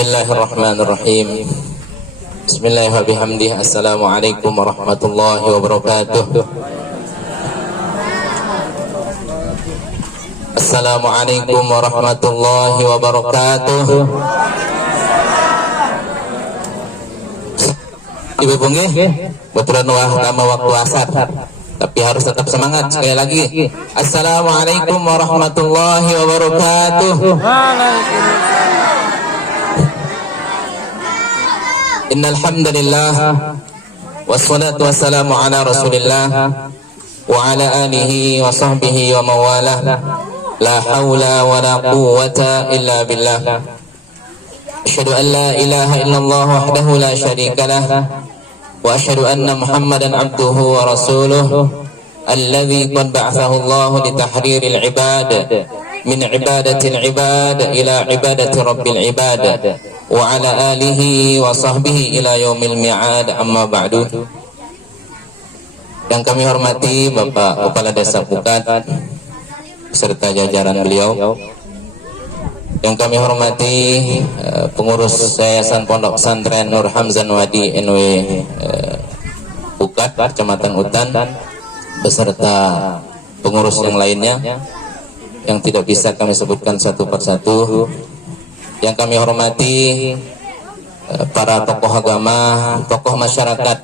Bismillahirrahmanirrahim. Bismillahirrahmanirrahim. Assalamualaikum warahmatullahi wabarakatuh. Assalamualaikum warahmatullahi wabarakatuh. Ibu bungi, betulan tama waktu asar, tapi harus tetap semangat. Sekali lagi, Assalamualaikum warahmatullahi wabarakatuh. Innal hamdalillah wassalatu wassalamu ala Rasulillah wa ala alihi wa sahbihi wa mawalah. La haula wa la quwwata illa billah. Asyhadu an la ilaha illallah wahdahu la syarika lah wa asyhadu anna Muhammadan abduhu wa rasuluh alladzi qad ba'athahu Allah li tahriril ibad min ibadatil ibad ila ibadati rabbil ibad wa ala alihi wa sahbihi ila yaumil mi'ad, amma ba'du. Yang kami hormati Bapak Kepala Desa Pukat serta jajaran beliau, yang kami hormati pengurus Yayasan Pondok Pesantren Nur Hamzan Wadi NW Pukat Kecamatan Utan beserta pengurus yang lainnya yang tidak bisa kami sebutkan satu persatu. Yang kami hormati para tokoh agama, tokoh masyarakat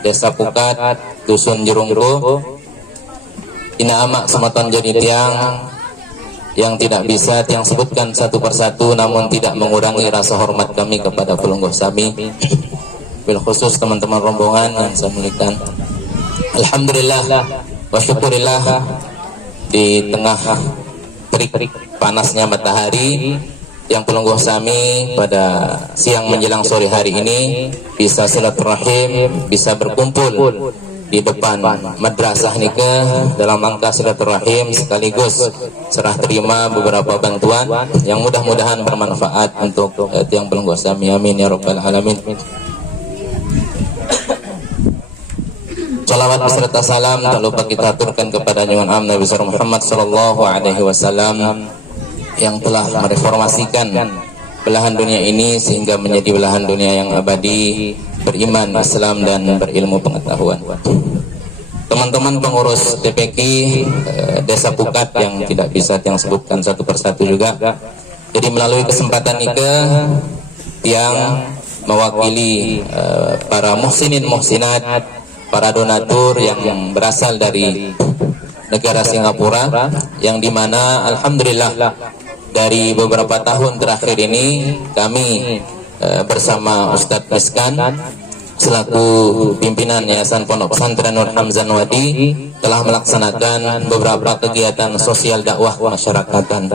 Desa Pukat, Dusun Jerungku, Ina Amak Sematan Jadi Tiang, yang tidak bisa tiang sebutkan satu persatu, namun tidak mengurangi rasa hormat kami kepada pelungguh sami. Bil khusus teman-teman rombongan yang saya muliakan, alhamdulillah wa syukurillah, di tengah terik panasnya matahari, yang pelungguh sami pada siang menjelang sore hari ini bisa silaturahim, bisa berkumpul di depan madrasah nikah dalam rangka silaturahim sekaligus serah terima beberapa bantuan yang mudah-mudahan bermanfaat untuk tiang pelungguh sami. Amin ya rabbal alamin. Salawat beserta salam tak lupa kita aturkan kepada junjungan Nabi Muhammad sallallahu alaihi wasallam yang telah mereformasikan belahan dunia ini sehingga menjadi belahan dunia yang abadi, beriman, Islam dan berilmu pengetahuan. Teman-teman pengurus DPK Desa Pukat yang tidak bisa yang sebutkan satu persatu juga. Jadi melalui kesempatan ini yang mewakili para muhsinin muhsinat, para donatur yang berasal dari negara Singapura, yang dimana alhamdulillah dari beberapa tahun terakhir ini kami bersama Ustadz Miskan selaku pimpinan Yayasan Pondok Pesantren Nur Hamzan Wadi telah melaksanakan beberapa kegiatan sosial dakwah masyarakatan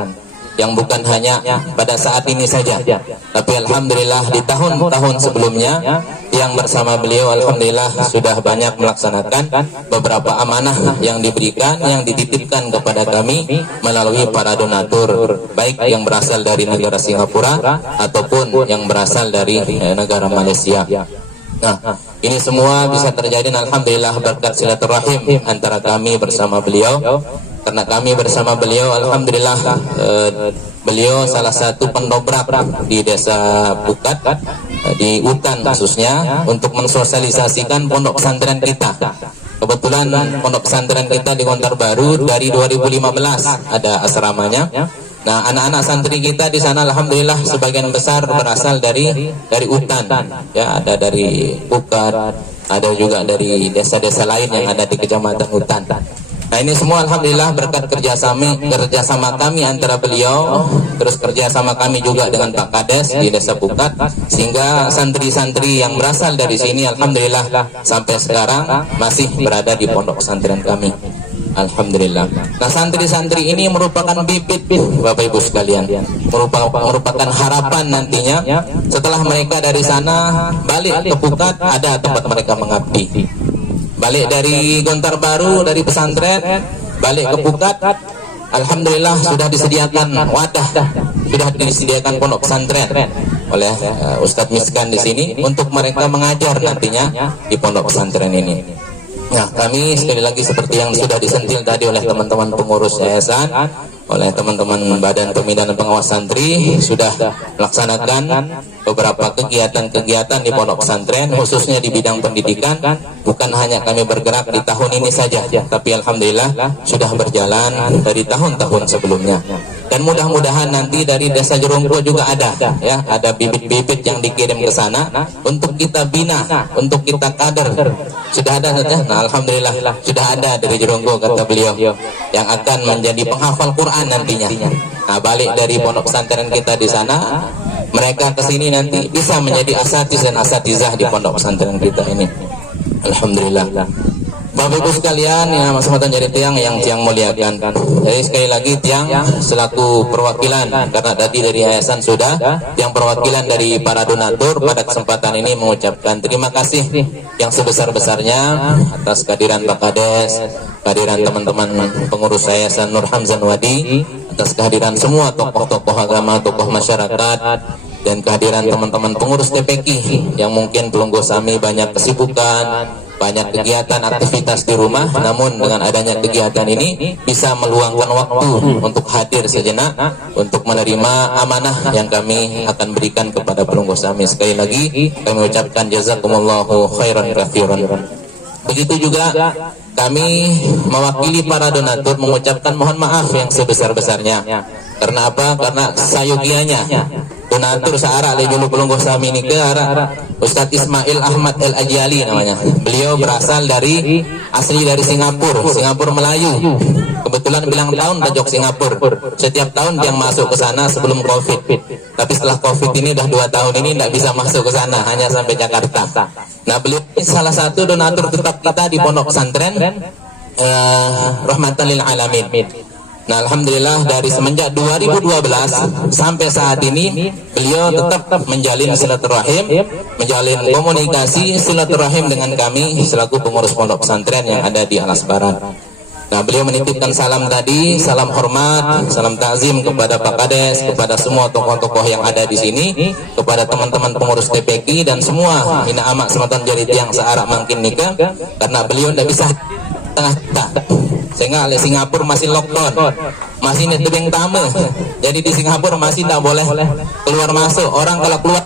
yang bukan hanya pada saat ini saja, tapi alhamdulillah di tahun-tahun sebelumnya yang bersama beliau alhamdulillah sudah banyak melaksanakan beberapa amanah yang diberikan, yang dititipkan kepada kami melalui para donatur, baik yang berasal dari negara Singapura ataupun yang berasal dari negara Malaysia. Nah, ini semua bisa terjadi alhamdulillah berkat silaturahim antara kami bersama beliau. Karena kami bersama beliau alhamdulillah beliau salah satu pendobrak di Desa Pukat, di Utan khususnya, untuk mensosialisasikan pondok pesantren kita. Kebetulan pondok pesantren kita di Gontar Baru dari 2015 ada asramanya. Nah, anak-anak santri kita di sana alhamdulillah sebagian besar berasal dari Utan, ya, ada dari Pukat, ada juga dari desa-desa lain yang ada di Kecamatan Utan. Nah, ini semua alhamdulillah berkat kerjasama kami antara beliau, terus kerjasama kami juga dengan Pak Kades di Desa Pukat, sehingga santri-santri yang berasal dari sini alhamdulillah sampai sekarang masih berada di pondok pesantren kami. Alhamdulillah. Nah, santri-santri ini merupakan bibit Bapak Ibu sekalian, merupakan harapan nantinya setelah mereka dari sana balik ke Pukat ada tempat mereka mengabdi. Balik dari Gontar Baru, dari pesantren balik ke Pukat, alhamdulillah sudah disediakan wadah, sudah disediakan pondok pesantren oleh Ustadz Miskan di sini untuk mereka mengajar nantinya di pondok pesantren ini. Nah, kami sekali lagi seperti yang sudah disentil tadi oleh teman-teman pengurus yayasan, oleh teman-teman Badan Pembinaan Pengawas Santri sudah melaksanakan beberapa kegiatan-kegiatan di pondok pesantren, khususnya di bidang pendidikan. Bukan hanya kami bergerak di tahun ini saja, tapi alhamdulillah sudah berjalan dari tahun-tahun sebelumnya. Dan mudah-mudahan nanti dari Desa Jerungko juga ada, ya, ada bibit-bibit yang dikirim ke sana untuk kita bina, untuk kita kader. Sudah ada saja. Nah, alhamdulillah sudah ada dari Jerungko, kata beliau, yang akan menjadi penghafal Quran nantinya. Nah, balik dari pondok pesantren kita di sana, mereka kesini nanti bisa menjadi asatiz dan asatizah di pondok pesantren kita ini. Alhamdulillah. Bapak Ibu sekalian yang masing-masing jadi tiang yang muliakan. Jadi sekali lagi tiang selaku perwakilan, karena tadi dari yayasan sudah, yang perwakilan dari para donatur pada kesempatan ini mengucapkan terima kasih yang sebesar-besarnya atas kehadiran Pak Kades, kehadiran teman-teman pengurus yayasan Nur Hamzah Wadi, atas kehadiran semua tokoh-tokoh agama, tokoh masyarakat, dan kehadiran teman-teman pengurus TPQ yang mungkin belum gosami banyak kesibukan, banyak kegiatan aktivitas di rumah, namun dengan adanya kegiatan ini bisa meluangkan waktu untuk hadir sejenak untuk menerima amanah yang kami akan berikan kepada pelunggu kami. Sekali lagi kami ucapkan jazakumullahu khairan katsiran. Begitu juga kami mewakili para donatur mengucapkan mohon maaf yang sebesar-besarnya. Karena apa? Karena sayogianya donatur searah le dulu pelunggu sami ini ke arah Ustadz Ismail Ahmad El Ajali namanya. Beliau berasal dari asli dari Singapura Melayu. Kebetulan bilang tahun tajok Singapura. Setiap tahun dia masuk ke sana sebelum Covid. Tapi setelah Covid ini udah 2 tahun ini tidak bisa masuk ke sana, hanya sampai Jakarta. Nah, beliau salah satu donatur tetap kita di pondok pesantren rahmatan lil alamin. Nah, alhamdulillah dari semenjak 2012 sampai saat ini beliau tetap menjalin silaturahim, menjalin komunikasi silaturahim dengan kami selaku pengurus pondok pesantren yang ada di Alas Barat. Nah, beliau menitipkan salam tadi, salam hormat, salam takzim kepada Pak Kades, kepada semua tokoh-tokoh yang ada di sini, kepada teman-teman pengurus TPQ dan semua hina amak sematan jadi tiang searak mangkin nikah, karena beliau tidak bisa tengah kita. Sehingga di Singapura masih lockdown, masih netbeng tamu. Jadi di Singapura masih tidak boleh keluar masuk. Orang kalau keluar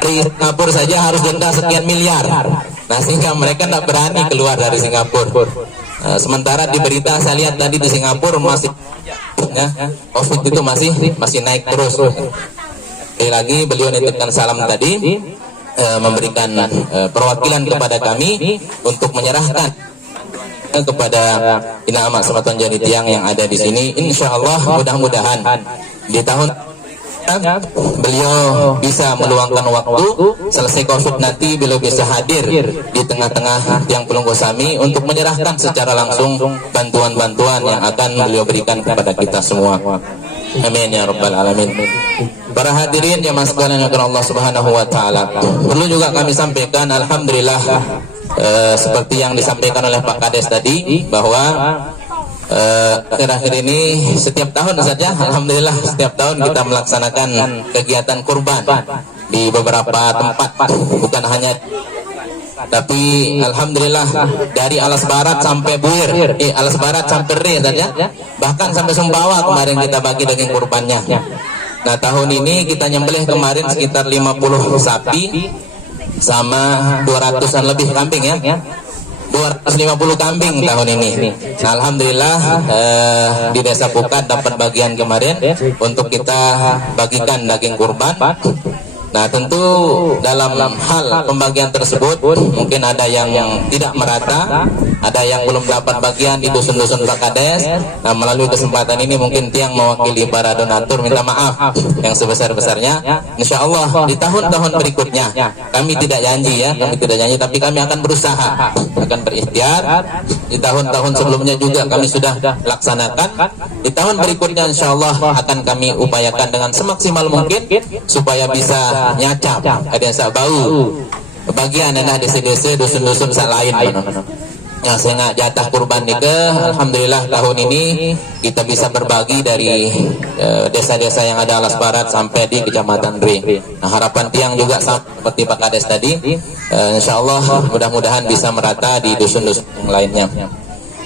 dari Singapura saja harus denda sekian miliar. Nah, sehingga mereka tidak berani keluar dari Singapura. Sementara di berita saya lihat tadi di Singapura masih, ya, COVID itu masih naik terus. Sekali lagi beliau nitipkan salam tadi, memberikan perwakilan kepada kami untuk menyerahkan kepada ina amak sematan jadi tiang yang ada di sini. Insya Allah mudah-mudahan di tahun beliau bisa meluangkan waktu selesai COVID nanti, beliau bisa hadir di tengah-tengah tiang pelunggu sami untuk menyerahkan secara langsung bantuan-bantuan yang akan beliau berikan kepada kita semua. Amin ya rabbal alamin. Para hadirin yang sekalian yang Allah Subhanahu wa taala, perlu juga kami sampaikan alhamdulillah, seperti yang disampaikan oleh Pak Kades tadi, bahwa akhir-akhir ini setiap tahun saja alhamdulillah setiap tahun kita melaksanakan kegiatan kurban di beberapa tempat, bukan hanya tapi alhamdulillah dari Alas Barat sampai Buir, Alas Barat sampai Re saja, bahkan sampai Sumbawa kemarin kita bagi daging kurbannya. Nah, tahun ini kita nyembelih kemarin sekitar 50 sapi sama 200-an lebih kambing, ya, 250 kambing tahun ini. Nah, alhamdulillah di Desa Pukat dapat bagian kemarin untuk kita bagikan daging kurban. Nah, tentu dalam hal pembagian tersebut mungkin ada yang tidak merata, ada yang belum dapat bagian di dusun-dusun Pak Kades. Nah, melalui kesempatan ini mungkin tiang mewakili para donatur minta maaf yang sebesar-besarnya. Insya Allah di tahun-tahun berikutnya kami tidak janji, ya, kami tidak janji, tapi kami akan berusaha, akan berikhtiar. Di tahun-tahun sebelumnya juga kami sudah laksanakan. Di tahun berikutnya insya Allah akan kami upayakan dengan semaksimal mungkin supaya bisa nyacap ada sak bau bagian anak desa-desa dusun-dusun sak lain, ya, sehingga jatah kurban nikah alhamdulillah tahun ini kita bisa berbagi dari desa-desa yang ada Alas Barat sampai di Kecamatan Ri. Nah, harapan tiang juga seperti Pak Kades tadi, insya Allah mudah-mudahan bisa merata di dusun-dusun yang lainnya.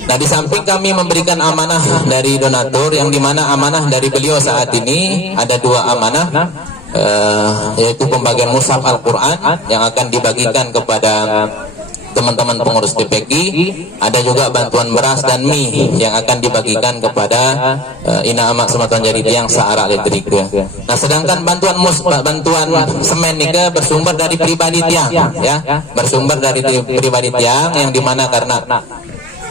Nah, di samping kami memberikan amanah dari donatur, yang dimana amanah dari beliau saat ini ada 2 amanah, yaitu pembagian mushaf Al-Quran yang akan dibagikan kepada teman-teman pengurus TPQ, ada juga bantuan beras dan mie yang akan dibagikan kepada Ina Amak Sumatera Jari Tiang searah listrik. Nah, sedangkan bantuan semen nika bersumber dari pribadi Tiang, ya, bersumber dari pribadi Tiang, yang dimana karena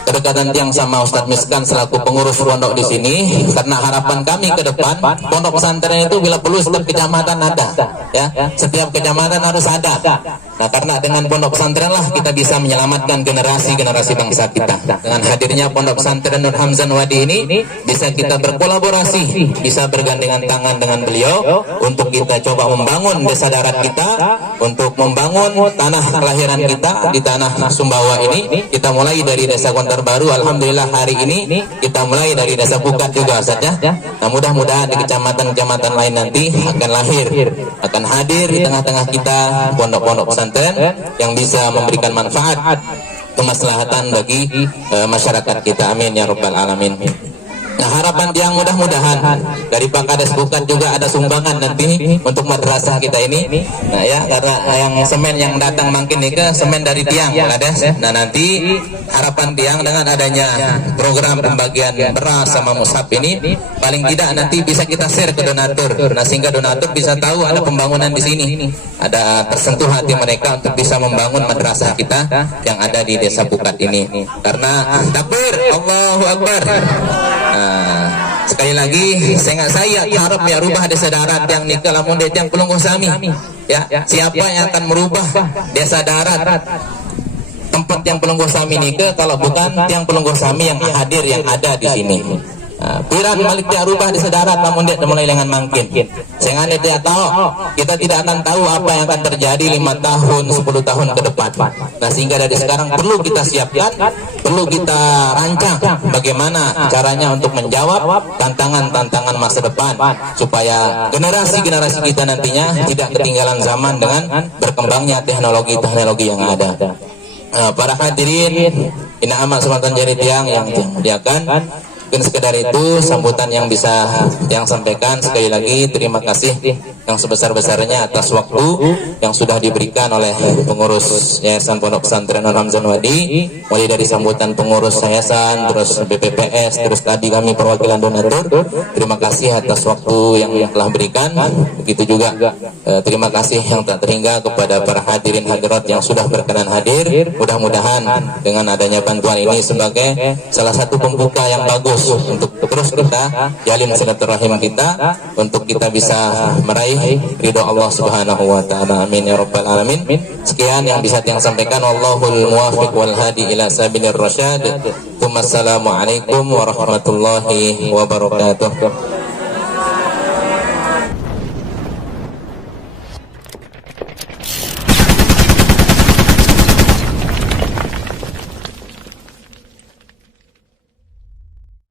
kedekatan Tiang sama Ustadz Miskan selaku pengurus pondok di sini, karena harapan kami ke depan pondok pesantren itu bila perlu setiap kecamatan ada, ya, setiap kecamatan harus ada. Nah, karena dengan pondok pesantren lah kita bisa menyelamatkan generasi bangsa kita. Dengan hadirnya pondok pesantren Nur Hamzan Wadi ini, bisa kita berkolaborasi, bisa bergandengan tangan dengan beliau untuk kita coba membangun desa darat kita, untuk membangun tanah kelahiran kita di tanah Sumbawa ini. Kita mulai dari desa Gontar Baru, alhamdulillah hari ini kita mulai dari desa Bukat juga, Ustaz, ya. Nah, mudah-mudahan di kecamatan-kecamatan lain nanti akan hadir di tengah-tengah kita pondok-pondok pesantren yang bisa memberikan manfaat kemaslahatan bagi masyarakat kita. Amin ya rabbal alamin. Nah, harapan Tiang mudah-mudahan dari Pak Kades Bukan juga ada sumbangan nanti untuk madrasah kita ini. Nah, ya, karena yang semen yang datang makin nih ke semen dari Tiang, Pak Kades. Nah, nanti harapan Tiang dengan adanya program pembagian beras sama mushaf ini, paling tidak nanti bisa kita share ke donatur. Nah, sehingga donatur bisa tahu ada pembangunan di sini, ada tersentuh hati mereka untuk bisa membangun madrasah kita yang ada di desa Bukat ini. Karena takbir, Allahu Akbar. Nah, sekali lagi saya harap ya rubah desa darat yang nikah lamun yang pelungguh sami, ya, siapa yang akan merubah desa darat tempat yang pelungguh sami nikah kalau bukan yang pelungguh sami yang hadir yang ada di sini. Piran balik dia rubah di sedarat, namun dia mulai dengan mungkin. Sehingga dia tahu, kita tidak akan tahu apa yang akan terjadi 5 tahun, 10 tahun ke depan. Nah, sehingga dari sekarang perlu kita siapkan, perlu kita rancang bagaimana caranya untuk menjawab tantangan-tantangan masa depan, supaya generasi-generasi kita nantinya tidak ketinggalan zaman dengan berkembangnya teknologi-teknologi yang ada. Para hadirin Ina Amak Sumatera Jari Tiang yang dimuliakan, mungkin sekedar itu sambutan yang bisa yang sampaikan. Sekali lagi terima kasih yang sebesar-besarnya atas waktu yang sudah diberikan oleh pengurus Yayasan Pondok Pesantren Nur Hamzan Wadi, mulai dari sambutan pengurus yayasan, terus BPPS, terus tadi kami perwakilan donatur. Terima kasih atas waktu yang telah berikan. Begitu juga terima kasih yang tak terhingga kepada para hadirin hadirat yang sudah berkenan hadir. Mudah-mudahan dengan adanya bantuan ini sebagai salah satu pembuka yang bagus untuk terus kita jalin silaturahim kita, untuk kita bisa meraih ridho Allah Subhanahu wa taala. Amin ya rabbal alamin. Sekian yang bisa yang sampaikan, wallahul muwaffiq wal hadi ila sabilir rasyad. Wassalamualaikum warahmatullahi wabarakatuh.